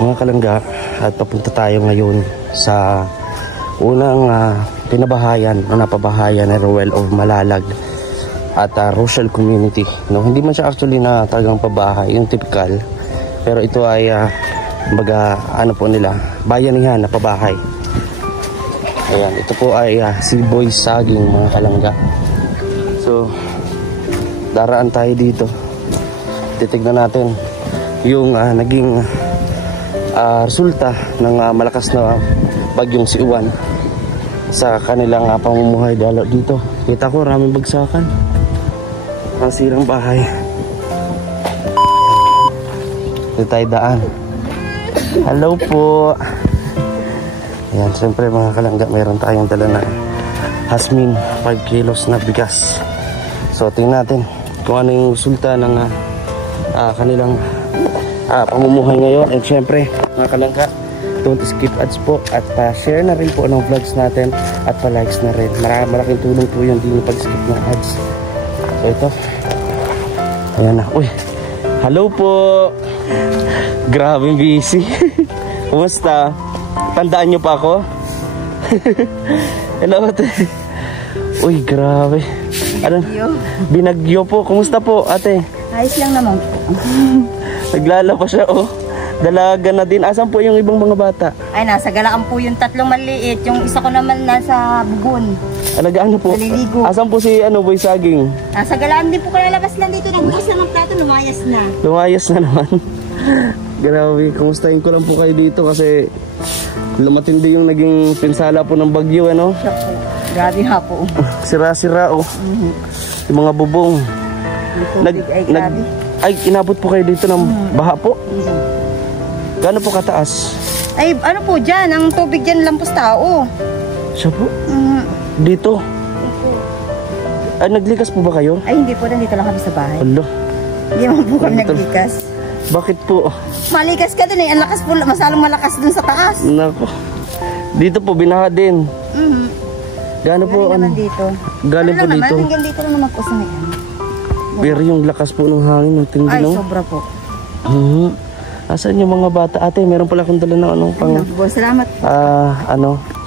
mga kalangga, at papunta tayo ngayon sa unang pinabahayan o napabahayan na Ruel of Malalag at Rochelle Community. No, hindi man siya actually na talagang pabahay, yung typical. Pero ito ay baga ano po nila, bayanihan na pabahay. Ayan, ito po ay Siboy Saging, mga kalangga. So, daraan tayo dito. Titignan natin yung naging resulta ng malakas na bagyong si Uwan sa kanilang pamumuhay dito. Kita ko maraming bagsakan, nasirang bahay. Dito tayo daan. Hello po. Ayan, siyempre mga kalangga, mayroon tayong dala na Hasmin 5 kilos na bigas. So tingnan natin kung ano yung resulta ng kanilang pamumuhay ngayon. And syempre mga kalangga, don't skip ads po at share na rin po ng vlogs natin at pa-likes na rin. Malaking tulong po yun, hindi nyo pag-skip ng ads. So ito, ayan na. Uy, hello po. Grabe busy. Kumusta? Tandaan nyo pa ako? Hello ate. Uy, grabe. Binagyo po. Kumusta po ate? Ayos lang naman po. Naglala pa siya oh. Dalaga na din. Asan po yung ibang mga bata? Ay, nasa Galaan po yung tatlong maliit. Yung isa ko naman nasa Bugon. Alagaan po? Naliligo. Asan po si Boy Saging? Nasa Galaan din po, kalalabas lang dito. Nagbukas lang ang plato, lumayas na. Lumayas na naman. Grabe, kumustahin ko lang po kayo dito kasi lumatindi yung naging pinsala po ng bagyo, ano? Siya po. Grabe nga po. Sira-sira oh. Yung mga bubong. Ay, inabot po kayo dito ng baha po? Gaano po kataas? Ay, ano po dyan? Ang tubig dyan lampos tao. Siya po? Dito? Ay, naglikas po ba kayo? Ay, hindi po. Nandito lang kami sa bahay. Alo. Hindi mo po kami naglikas. Bakit po? Malikas ka dun eh. Ang lakas po, masalong malakas dun sa taas. Nako. Dito po, binaha din. Gaano po? Galing naman dito. Galing po dito. Hanggang dito lang naman po sa may Pero yung lakas po ng hangin, tindi, ay, no? sobra po. Asan yung mga bata? Ate, meron pala akong dala ng pang... Salamat.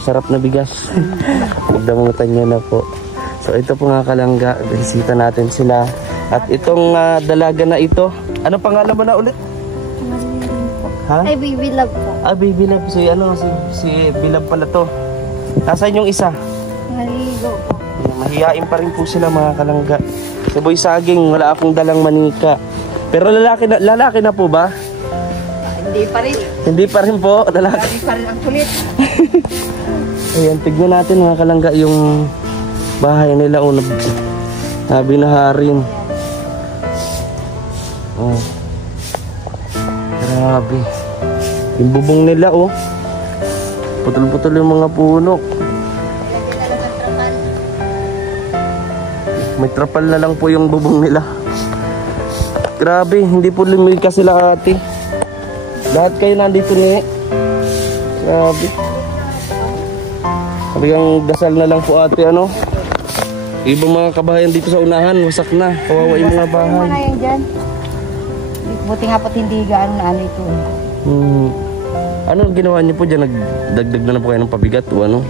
Sarap na bigas. Magdamutan niya na po. So ito po nga kalangga, bisita natin sila. At itong dalaga na ito, ano pangalan mo na ulit? Ha? Ay, Baby Love po. Baby Love. So si Bilab pala to. Nasaan yung isa? Maligo po. Mahihain pa rin po sila mga kalangga. Si Boy Saging, wala akong dalang manika. Pero lalaki na po ba? Hindi pa rin. Hindi pa rin po, lalaki. Hindi pa rin ang kulit. Ayan, tignan natin mga kalangga yung bahay nila o nabinaharin. Oh. Grabe. Yung bubong nila oh. Putol-putol yung mga puno. May trapal na lang po yung bubong nila. Grabe, hindi po lumikas sila ate. Lahat kayo nandito ni. Grabe. Talagang dasal na lang po ate, ano? Ibang mga kabahayan dito sa unahan, wasak na. Kawawa yung mga bahay. Ano yan dyan? Buti nga po hindi gaano na ano ito. Ano ginawa niyo po dyan? Nagdagdag na po kayo ng pabigat o ano?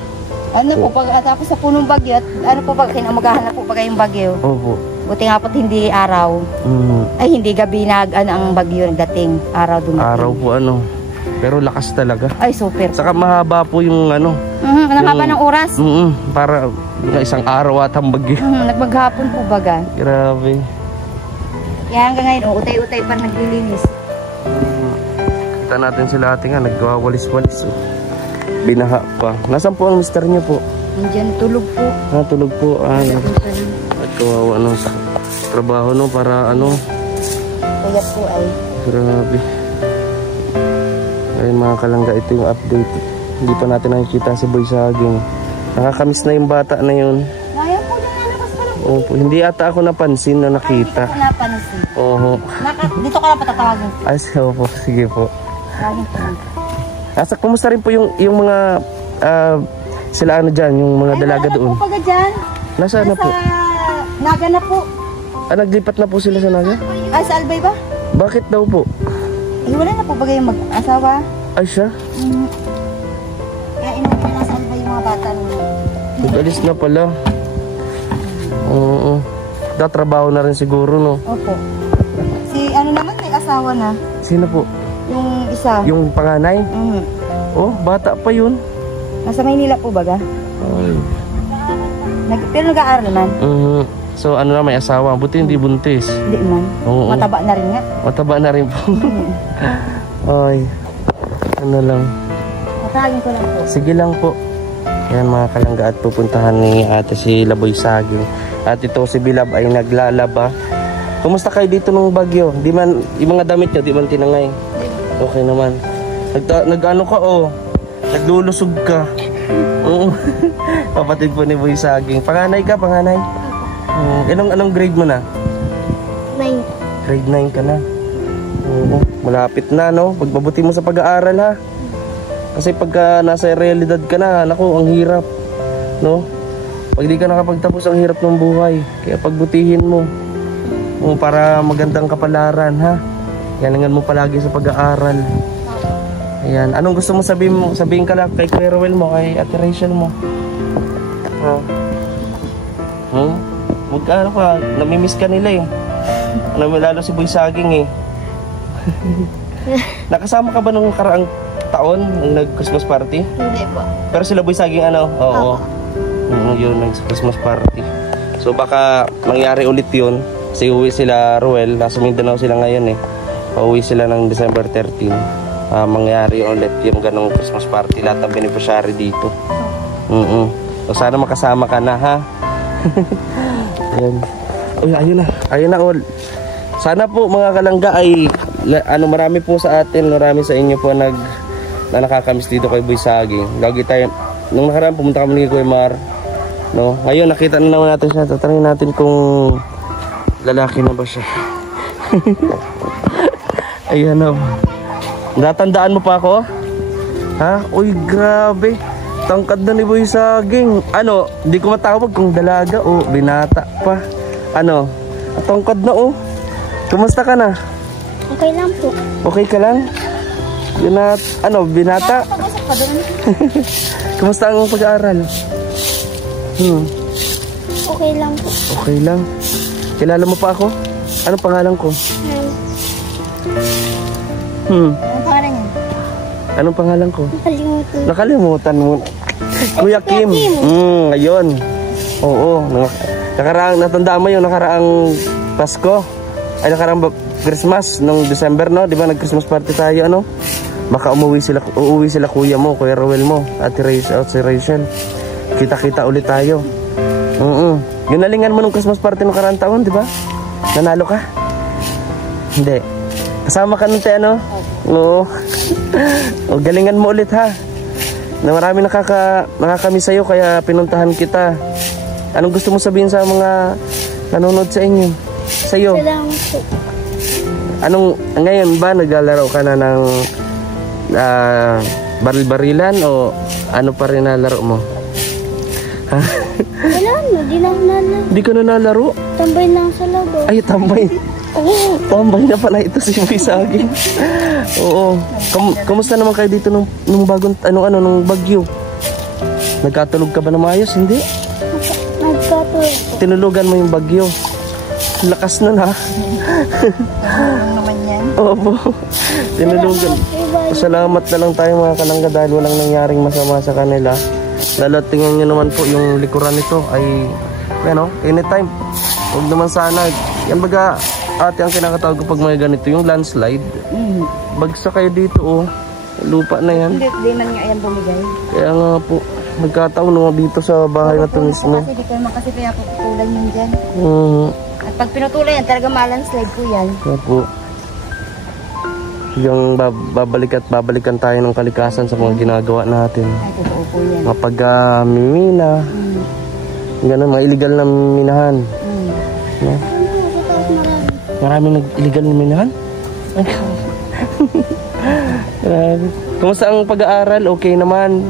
Ano po, pagkatapos sa punong bagyo, at ano po ba, kinamagahan na po ba kayong bagyo? Opo. Buti nga po hindi araw. Ay, hindi gabi ang bagyo nagdating. Araw dumating. Araw po ano. Pero lakas talaga. Ay, super. Saka mahaba po yung ano. Ang haba ng oras. Para isang araw at ang bagyo. Nagmaghapon po baga. Grabe. Kaya hanggang ngayon, utay-utay pa naglilinis. Kita natin sila ate nga, nagwawalis-walis. Binaha pa. Nasaan po ang mister niya po? Nandiyan, tulog po. Tulog po. Nagkawawa ano sa trabaho no para ano. Kaya po ay. Grabe. Ayun mga kalangga, ito yung update. Hindi pa natin nakikita si Boy Saging. Nakakamiss na yung bata na yun. Ngayon po, nalakas pa lang po. Opo, hindi ata ako napansin na nakita. Hindi ko napansin. Oo. Dito ka lang patatawagin. Ay, opo, sige po. Laging po lang. Kumusta rin po yung mga sila ano dyan, yung mga dalaga doon? Ay, po paga dyan. Nasaan na po? Naga na po. Naglipat na po sila sa Naga? Ay, sa Albay ba? Bakit daw po? wala na po ba yung mag-asawa? Ay, siya? Kaya inuwi na saan ba yung mga bata nung... Nag-alis na pala. Oo. Tatrabaho na rin siguro, no? Opo. Si ano naman may asawa na. Sino po? Yung isa. Yung panganay? Oh, bata pa yun. Nasa Maynila po baga? Ay. Pero nag-aaral man? So ano na, may asawa. Buti hindi buntis. Hindi man. Oo. Mataba na rin nga. Mataba na rin po. Ay. Ano lang. Matagin ko lang po. Sige lang po. Yan mga kalangga, at pupuntahan ni ate si Laboy Saging. At ito si Bilab ay naglalaba. Kumusta kayo dito nung bagyo? Di man, yung mga damit nyo, di man tinangay? Okay naman. Nag-ano ka oh? Naglulusog ka. Oo. Kapatid po ni Boy Saging. Panganay ka, panganay? Anong grade mo na? 9. Grade 9 ka na. Oo. Malapit na, no? Pagmabuti mo sa pag-aaral, ha? Kasi pagka nasa realidad ka na, naku, ang hirap. No? Pag di ka nakapagtapos, ang hirap ng buhay. Kaya pagbutihin mo. Para magandang kapalaran, ha? Yaningan mo palagi sa pag-aaral. Ayan. Anong gusto mo sabihin ka lang kay Kuya Rowel mo, kay Ate Rachel mo? Ha? Magkano ka? Namimiss ka nila eh. Lalo si Boy Saging eh. Nakasama ka ba nung karaang taon nung nag-Christmas party? Hindi po. Pero sila Boy Saging ano? Oo. Yun, nag-Christmas party. So baka mangyari ulit yun. Kasi uwi sila Rowel. Nasa Mindanao sila ngayon eh. Pauwi sila ng December 13. Mangyari ulit yung ganong Christmas party. Lahat ng beneficiary dito. So sana makasama ka na, ha? Ayan. Uy, ayun na. Ayun na all. Sana po mga kalangga ay marami po sa atin, marami sa inyo po na nakakamiss dito kay Boy Saging. Lagi tayo, nung nakaraan pumunta kami ni Kuya Mar, no? Ngayon nakita na naman natin siya. Tatanungin natin kung lalaki na ba siya. Ayan na. Natandaan mo pa ako? Ha? Uy, grabe. Tangkad na ni Boy Saging. Ano, hindi ko matawag kung dalaga o binata pa. Ano, tangkad na oh. Kumusta ka na? Okay lang po. Okay ka lang? Binata? Kumusta ang pag-aaral? Okay lang po. Okay lang. Kilala mo pa ako? Anong pangalan ko? Anong pangalan niya? Anong pangalan ko? Nakalimutan. Nakalimutan mo. Kuya Kim. Ayun. Oo. Natandaan mo yung nakaraang Pasko? Ay, nakaraang Christmas nung December, no? Di ba nag-Christmas party tayo, ano? Baka uuwi sila kuya mo, Kuya Rowel mo, Ate Rachel. Kita-kita ulit tayo. Ginalingan mo nung Christmas party nung nakaraang taon, di ba? Nanalo ka? Hindi. Kasama ka nun, ano? Oo. O, galingan mo ulit, ha? Na marami nakakamiss sa'yo, kaya pinuntahan kita. Anong gusto mo sabihin sa mga nanonood sa inyo? Sa'yo? Salamat po. Ngayon ba naglalaro ka na ng baril-barilan o ano pa rin nalaro mo? Ha? Wala na, di lang nalaro. Di ka na nalaro? Tambay lang sa labo. Ay, tambay. Tambay na pala ito si Boy Saging. Oo. Kamusta naman kayo dito nung bagong, nung bagyo? Nagkatulog ka ba na maayos? Hindi? Nagkatulog. Tinulugan mo yung bagyo. Lakas na na. Ano naman yan? Opo. Tinulugan. Salamat na lang tayo mga kalangga dahil walang nangyaring masama sa kanila. Lalo tingnan nyo naman po yung likuran nito ay anytime. Huwag naman sana. Yan baga ate ang kinakatawag ko pag may ganito yung landslide. Bagsak kayo dito oh. Lupa na yan. Hindi man nga yan bumigay. Kaya nga po. Nagkataon naman dito sa bahay na ito mismo. Kasi di ko naman kasi kaya putulan yun dyan. At pag pinutulan yan, talaga malandslide po yan. Kaya po. Yung babalikan tayo ng kalikasan sa mga ginagawa natin. Ay, totoo po yan. Mapag-mimina. Ganun, mga illegal na minahan. No? Maraming nag-illegal na minahan? Kumusta ang pag-aaral? Okay naman.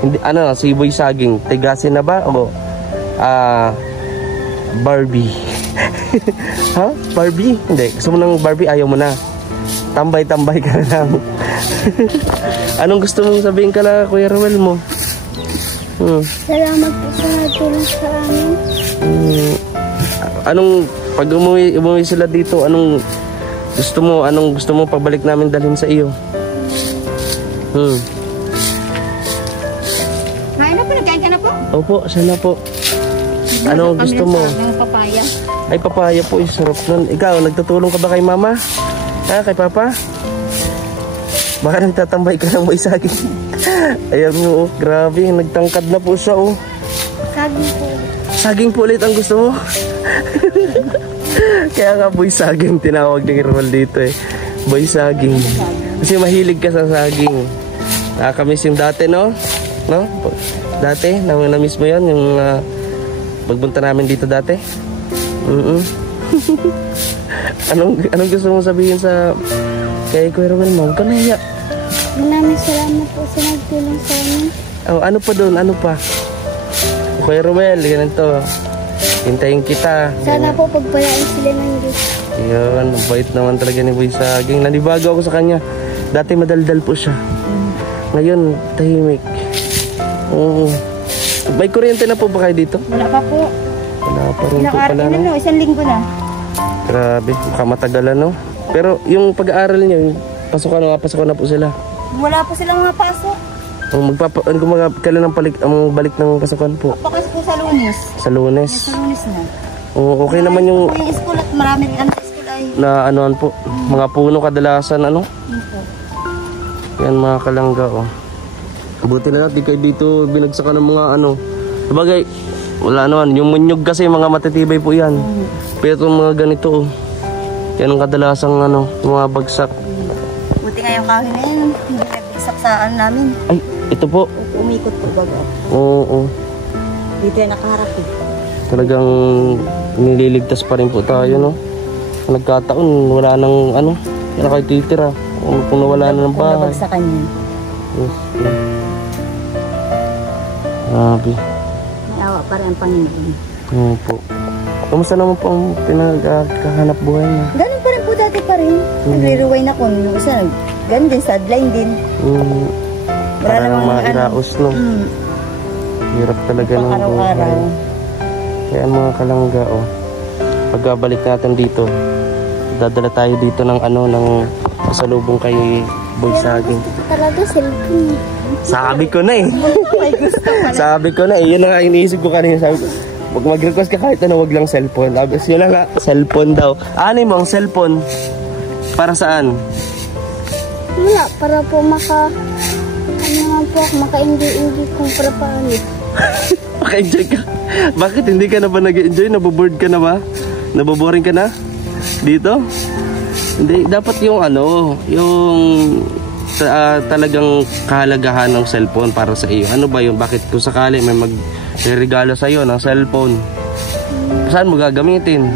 Hindi, si Boy Saging, tigasin na ba? O Barbie? Ha? Barbie? Hindi. Gusto mo ng Barbie? Ayaw mo na. Tambay-tambay ka lang. Anong gusto mong sabihin ka na, Kuya Ruel mo? Salamat po sa nagtulong sa amin. Anong, pag umuwi sila dito, anong gusto mo pabalik namin dalhin sa iyo? Ngayon na po, nagkain ka na po? Opo, sana po. Ano gusto mo? Yung papaya. Ay, papaya po, sarap nun. Ikaw, nagtutulong ka ba kay mama? Ha, kay papa? Baka nagtatambay ka ng Boy Saging. Ayan mo, grabe, nagtangkad na po siya, oh. Saging po. Saging po ulit ang gusto mo? Kaya nga Boy Saging, tinawag ni Ruel dito eh. Boy Saging. Kasi mahilig ka sa saging. Nakakamiss yung dati, no? No? Dati, na-miss mo yan, yung pagbunta namin dito dati. Anong gusto mong sabihin sa kay Kuya Ruel mo? Huwag ka nahiya. Maraming salamat po sa nagtulong sa amin. Oh, ano pa doon? Ano pa? Kuya Ruel, ganito. Hintayin kita. Sana po pagpalaan sila ng Diyos. Yun, bait naman talaga ni Boy Saging. Nanibago ako sa kanya. Dati madaldal po siya. Ngayon, tahimik. May kuryente na po ba kayo dito? Wala pa po. Wala pa rin po pala, no? Isang linggo na. Grabe, matagalan, no? Pero yung pag-aaral niyo, pasukan na po sila. Wala po silang mga pasok. Kailan ang balik ng pasukan po? Pakas po sa Lunes. Sa Lunes? Sa Lunes na. Oo, okay naman yung... Po yung school at marami rin ang school ay... Na anuan po, mga puno kadalasan, ano? Yan mga kalangga, oh. Buti na natin kayo dito binagsakan ng mga ano. Sabagay, wala naman. Yung munyog kasi mga matitibay po yan. Pero itong mga ganito, oh. Yan ang kadalasang ano, mga bagsak. Buti nga yung kahoy na yun. Hindi nagbigsak saan namin. Ay, ito po. Umikot po baga. Oo. Dito yung nakaharap eh. Talagang nililigtas pa rin po tayo, no? Nagkataon, wala nang ano, kaya kayo titira. Kung nawala na ng bahay. Kung nabagsakan yun. Yes. Grabe. May awa pa rin ang Panginoon. Oo po. Kamusta naman po ang pinagkahanap buhay niya? Ganun pa rin po dati pa rin. Nagre-rewind ako. Yung isa, ganun din, sideline din. Para lang mairaos, no? Hirap talaga ng buhay. Kaya mga kalangga, oh. Pagkabalik natin dito, dadala tayo dito ng ano, ng pasalubong kay Boy Saging. Talaga, cellphone. Sabi ko na eh. Sabi ko na eh. Yun na nga iniisip ko kanina. Sabi ko, wag mag-request ka kahit ano, wag lang cellphone. Tapos yun lang nga, cellphone daw. Ano mo ang cellphone? Para saan? Wala, para po maka-enjoy kung para paano. Maka-enjoy ka? Bakit hindi ka na ba nag-enjoy? Naboboard ka na ba? Naboboring ka na? Dito? Hindi, dapat yung ano, yung talagang kahalagahan ng cellphone para sa iyo. Ano ba yun? Bakit kung sakali may mag-regalo sa iyo ng cellphone? Saan mo gagamitin?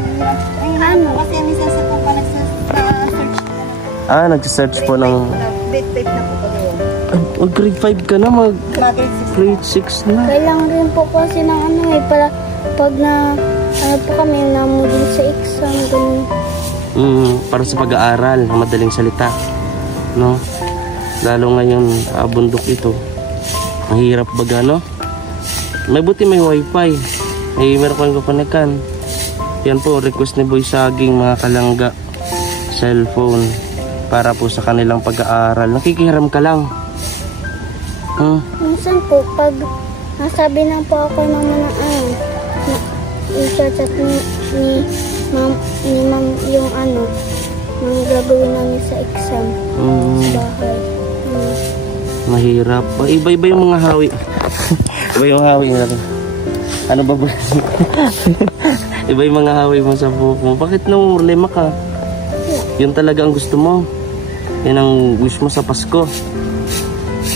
Ano? Kasi minsan sa po pa nagsa-search. Nagsa-search po ng... Grade 5 na po pala yun. Grade 5 ka na, grade 6 na. Kailangan rin po kasi ng ano para pag na ano po kami na module sa exam ganun. Para sa pag-aaral, na madaling salita, no? Lalo ngayon, bundok ito. Mahirap baga, no? May buti may wifi. Meron kang kapanikan. Yan po, request ni Boy Saging, mga kalangga. Cellphone. Para po sa kanilang pag-aaral. Nakikihiram ka lang. Minsan po, pag nasabi na po ako naman na i-chat ni ma'am yung ano, yung gagawin namin sa exam. Sa bahay. Mahirap. Iba-iba yung mga hawi. Iba yung hawi natin. Ano ba ba? Iba yung mga hawi mo sa buhok mo. Bakit nung problema ka? Yun talaga ang gusto mo. Yan ang wish mo sa Pasko.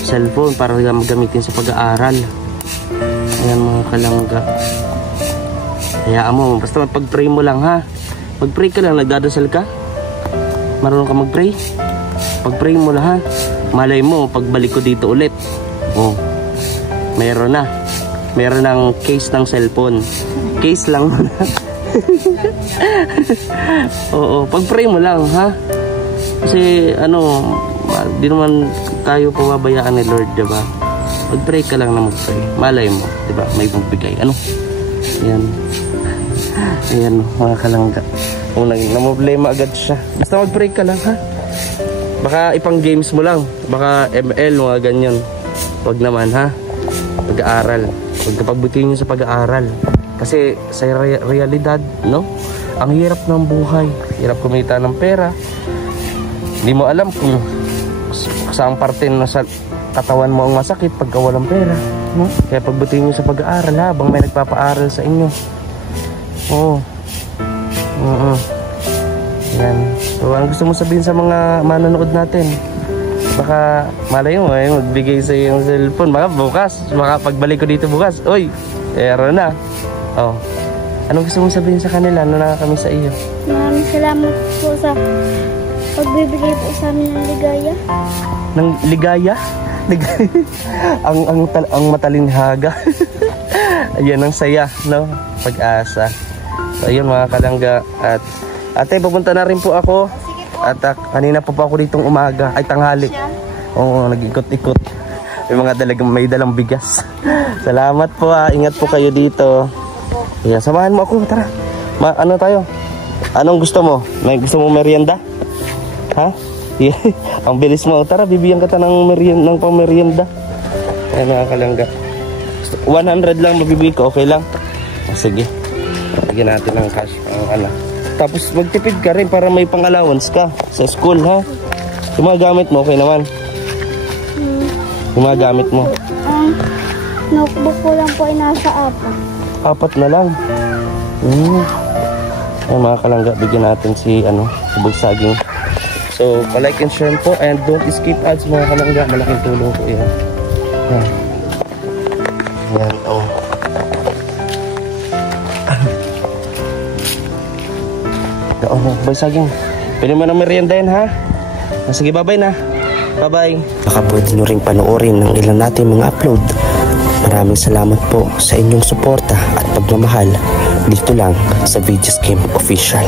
Cellphone para magamitin sa pag-aaral. Ayan mga kalangga. Hayaan mo. Basta pag-pray mo lang, ha? Pag-pray ka lang. Nagdadasal ka? Marunong ka mag-pray? Pag-pray mo lang, ha? Malay mo, pagbalik ko dito ulit. Meron na. Meron ng case ng cellphone. Case lang muna. Oo, pag-pray mo lang, ha? Kasi ano, di naman tayo pababayaan ni Lord, diba? Mag-pray ka lang na mag-pray. Malay mo, diba? May magbigay. Ano? Ayan. Ayan, mga kalangga. Kung namumblema agad siya. Basta mag-pray ka lang, ha? Baka ipang games mo lang. Baka ML, mga ganyan. Huwag naman, ha? Pag-aaral. Huwag kapagbutihin nyo sa pag-aaral. Kasi sa realidad, no? Ang hirap ng buhay. Hirap kumita ng pera. Hindi mo alam kung saan parte na sa katawan mo ang masakit pagka walang pera, no? Kaya pagbutihin nyo sa pag-aaral habang may nagpapaaral sa inyo. Oo. Yan. So, ano gusto mo sabihin sa mga manonood natin? Baka malay mo, magbigay sa yung cellphone. Baka bukas, pagbalik ko dito bukas, uy, meron na. Oh. Anong gusto mong sabihin sa kanila? Ano na kami sa iyo? Maraming salamat po sa pagbibigay po sa amin ng ligaya. Ng ligaya? ang matalinhaga. Ayan ang saya, no? Pag-asa. So, ayun mga kalangga. At ate, pupunta na rin po ako. At kanina pa po ako ditong umaga. Ay, tanghali. Oo, nag-ikot-ikot. May dalang bigas. Salamat po, ha. Ingat po kayo dito. Ayan, samahan mo ako. Tara. Ano tayo? Anong gusto mo? May gusto mo merienda? Ha? Yeah. Ang bilis mo. Tara, bibigyan kita ng pang-merienda. Ayan mga kalangga. 100 lang mabibigay ko. Okay lang? Sige. Bigyan natin ng cash. Tapos magtipid ka rin para may pang-allowance ka sa school, ha? Yung mga gamit mo, okay naman? Yung mga gamit mo? Notebook ko lang po ay nasa 4. 4 na lang? Ayan mga kalangga. Bigyan natin si Bugsaging. So, palike and share po and don't skip ads mga kalangga. Malaking tulong po yan. Yan, oh. Bugsaging. Pwede mo na merienda yan, ha? Sige, bye-bye na. Bye-bye. Baka pwede nyo rin panoorin ng ilan natin mga upload. Maraming salamat po sa inyong suporta at pagmamahal dito lang sa Videos Game Official.